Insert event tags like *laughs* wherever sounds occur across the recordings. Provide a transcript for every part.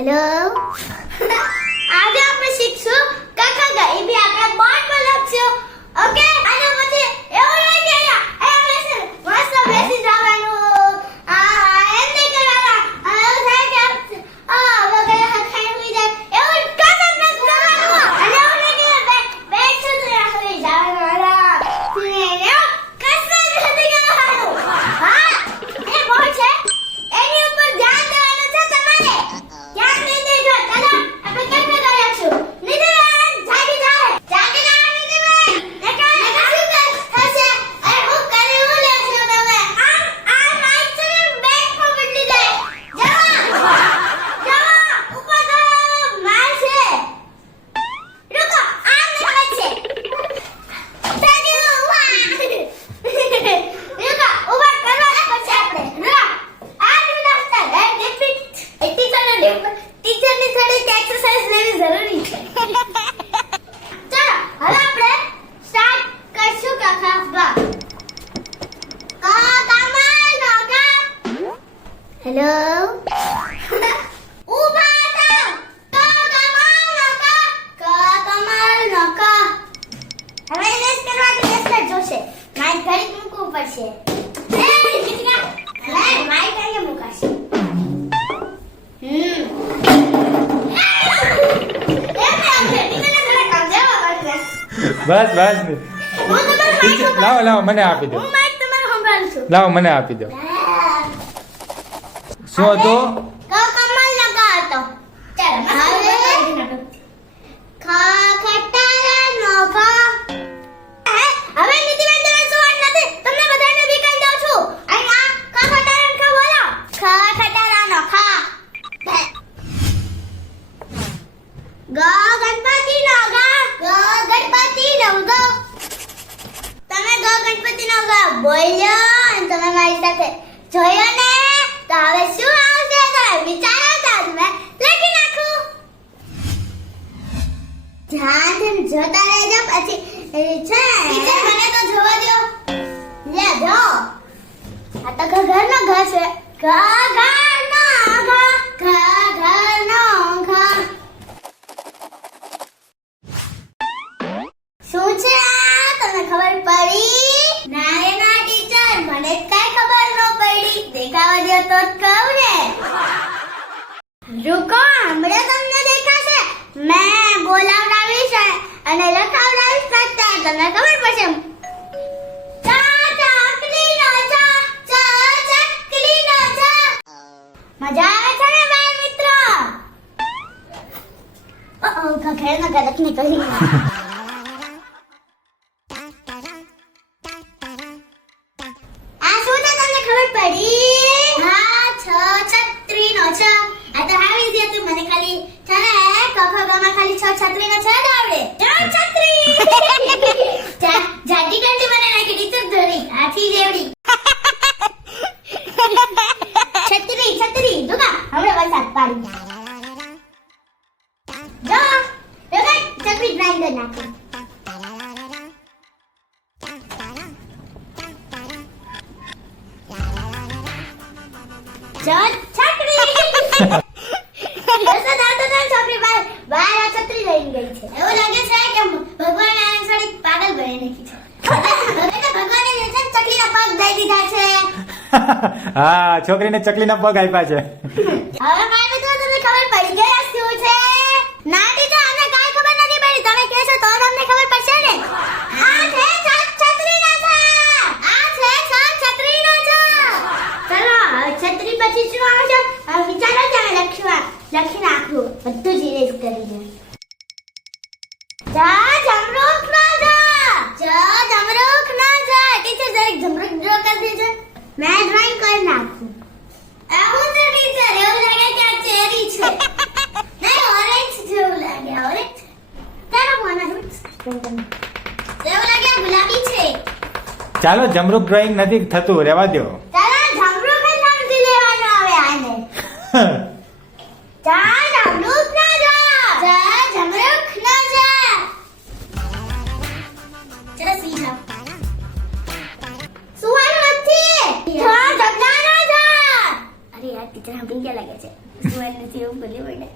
Hello? Light ઘડી મૂકવું પડશે. લાઈટ મારી કરીએ મુકાશે. બસ બસ. લાવો લાવો મને આપી દો. લાવો મને આપી દો. શું હતું? ધ્યાન જોતા રહેજો પછી છે ટીચર મને તો જોવા દો લે જો. આ તો ઘર ઘર છે. ઘર ઘર નો ઘર ઘર ઘર શું છે આ? તમને ખબર પડી? ના રે ના ટીચર મને કઈ ખબર ન પડી. દેખાવા દો તો કહું ને. રૂકો. અને લખાવડાવીશ સત્તા તમને ખબર પડશે. મજા આવે છે ને બાળ મિત્રો ઓ ઓ ઘરે ન કરી જજ છકરી એસે દાતો ના છકરી બાર બાર આ છત્રી લઈને ગઈ છે. એવું લાગે છે કે ભગવાન આ સાડી પાગલ બની નાખી છે. હવે તો ભગવાને જે પગ દઈ દીધા છે. *laughs* હા છોકરીને ચકલીના પગ આપ્યા છે. હવે ચાલો જમરૂક ડ્રોઈંગ *laughs* નથી. થતું રેવા દો ટીચર સાંભળી ગયા લાગે છે. મોબાઈલ નથી એવું બોલી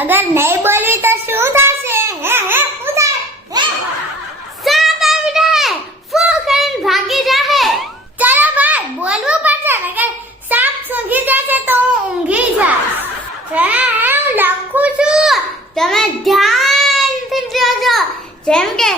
અગર નહીં બોલી તો શું થશે? હે હે ઉધાર હે? સાત આવી રહે ફો કરીને ભાગી જાહે. ચાલો ભાઈ, બોલવું પડશે, નકર સાપ સૂંઘી જશે તો હું ઊંઘી જા ચલા હું લખું છું. તમે ધ્યાનથી જોજો. જેમ કે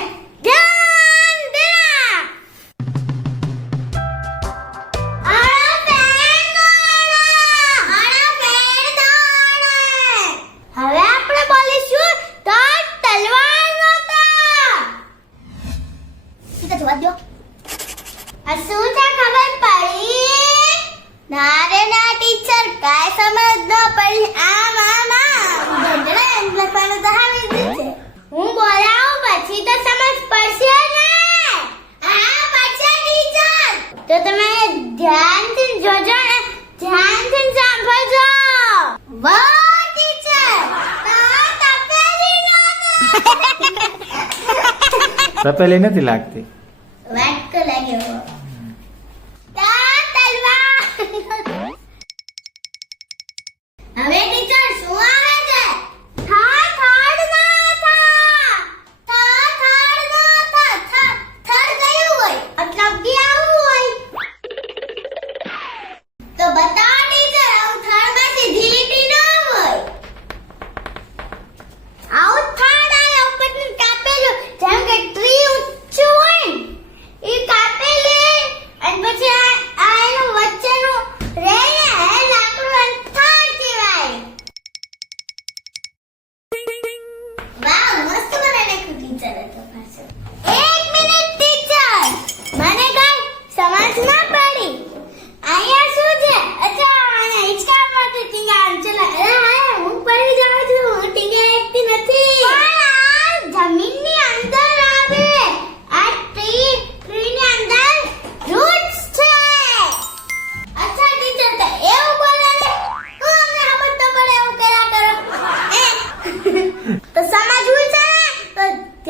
તો તમે ધ્યાનથી જોજો ને ધ્યાનથી સાંભળજો. તપેલી નથી લાગતી.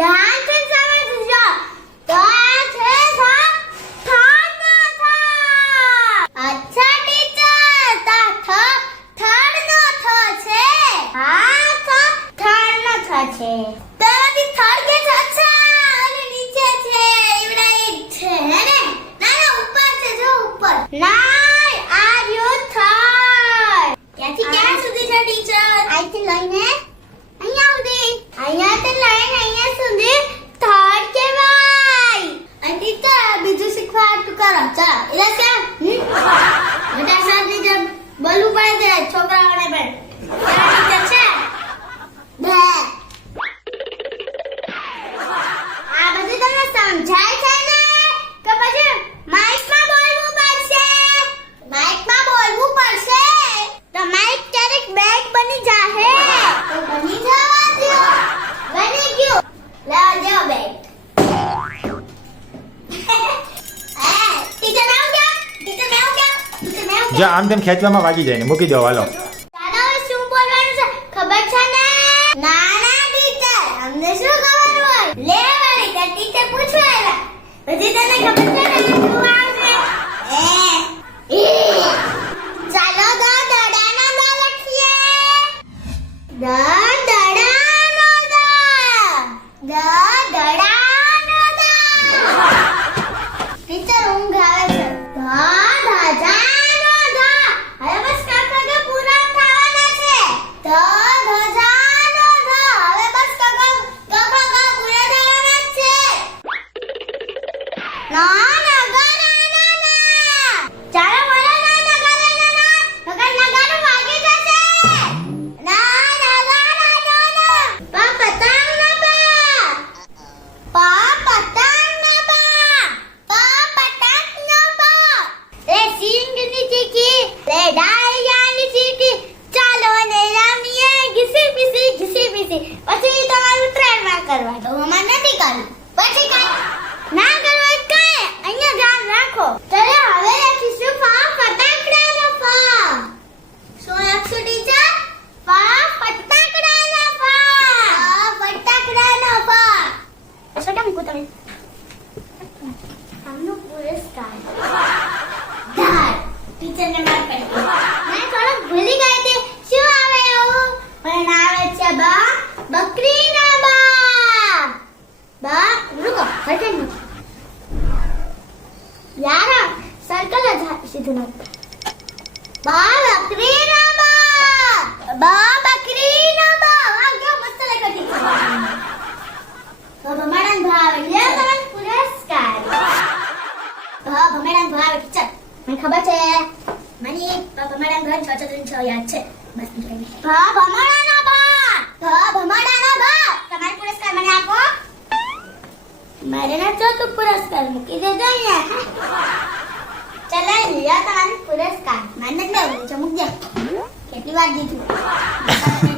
ഞാൻ જો આમ તેમ ખેંચવામાં વાગી જાય ને મૂકી દો હાલો. રૂકો ಯಾರ? ಸರ್ಕಲ್ બા બા બકરીના બા વાહ કેવો મસ્ત લખતી તો ભમાડાન ભાવ એટલે તમને પુરસ્કાર હા ભમેડાન ભાવ ચલ મને ખબર છે મને ભમેડાન ઘર છ છ ત્રણ છ યાદ છે બસ નહીં. હા ભમાડાનો ભાવ હા ભમાડાનો ભાવ તમારો પુરસ્કાર મને આપો મારે ના તો પુરસ્કાર મૂકી દેજો અહીંયા. ચલો લ્યો તમારો પુરસ્કાર. મને જ લેવું છે મૂકજો. કેટલી વાર દીધું?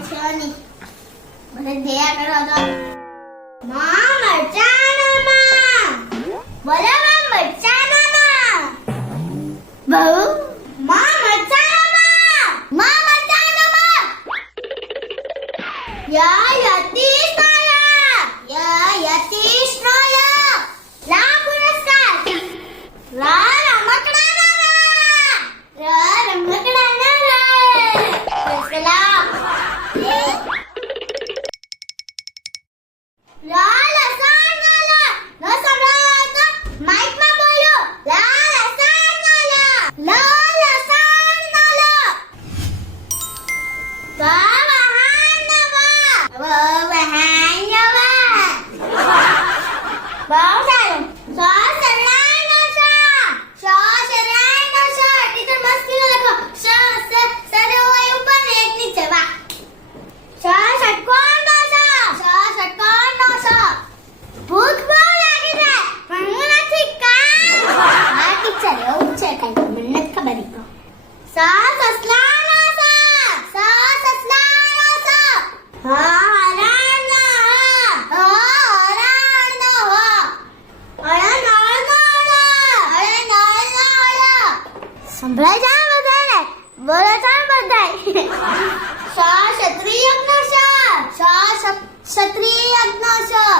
છે નહીં. મને દયા કરો, તો. માં મરચાનો માં બોલો માં મરચાનો માં બહુ? માં મરચાનો માં માં મરચાનો માં યા યતીશ નથી ખબર ઈ. સા સસલા નો સા સા સા હા હરણ નો? હા હા હરણ નો હા અરે નળ નળ અરે નળ નળ સંભળાય જાય બધાને બોલો ચાલ બધાય. શા ક્ષત્રિય યજ્ઞ શા શા ક્ષ- ક્ષત્રિય યજ્ઞ શા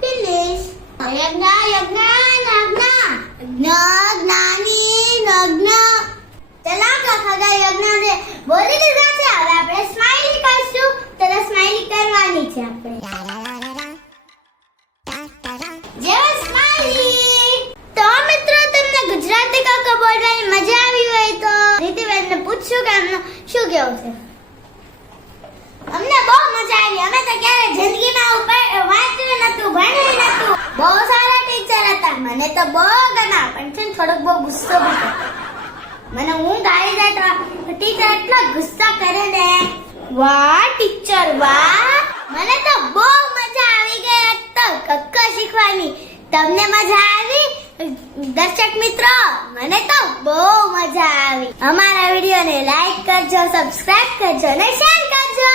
ફિનિશ યજ્ઞ યજ્ઞ યજ્ઞ જ્ઞ જ્ઞાની નગ્ન ચલા કાકા યજ્ઞ ને બોલી દીધા છે. હવે આપણે સ્માઈલ કરશું. તો સ્માઈલ કરવાની છે આપણે. અમને બહુ મજા આવી. અમે તો ક્યારે જિંદગીમાં ઉપર બહુ સારા ટીચર હતા. મને તો બહુ ગમા. પણ છે થોડોક બહુ ગુસ્સો કરતા. મને ઊંઘ આવી જાય તો ટીચર એટલો ગુસ્સો કરે ને. વાહ ટીચર વાહ. મને તો બહુ મજા આવી ગઈ તો કક્ક શીખવાની. તમને મજા આવી? દર્શક મિત્રો, મને તો બહુ મજા આવી. અમારા વિડીયોને લાઈક કરજો સબસ્ક્રાઇબ કરજો અને શેર કરજો.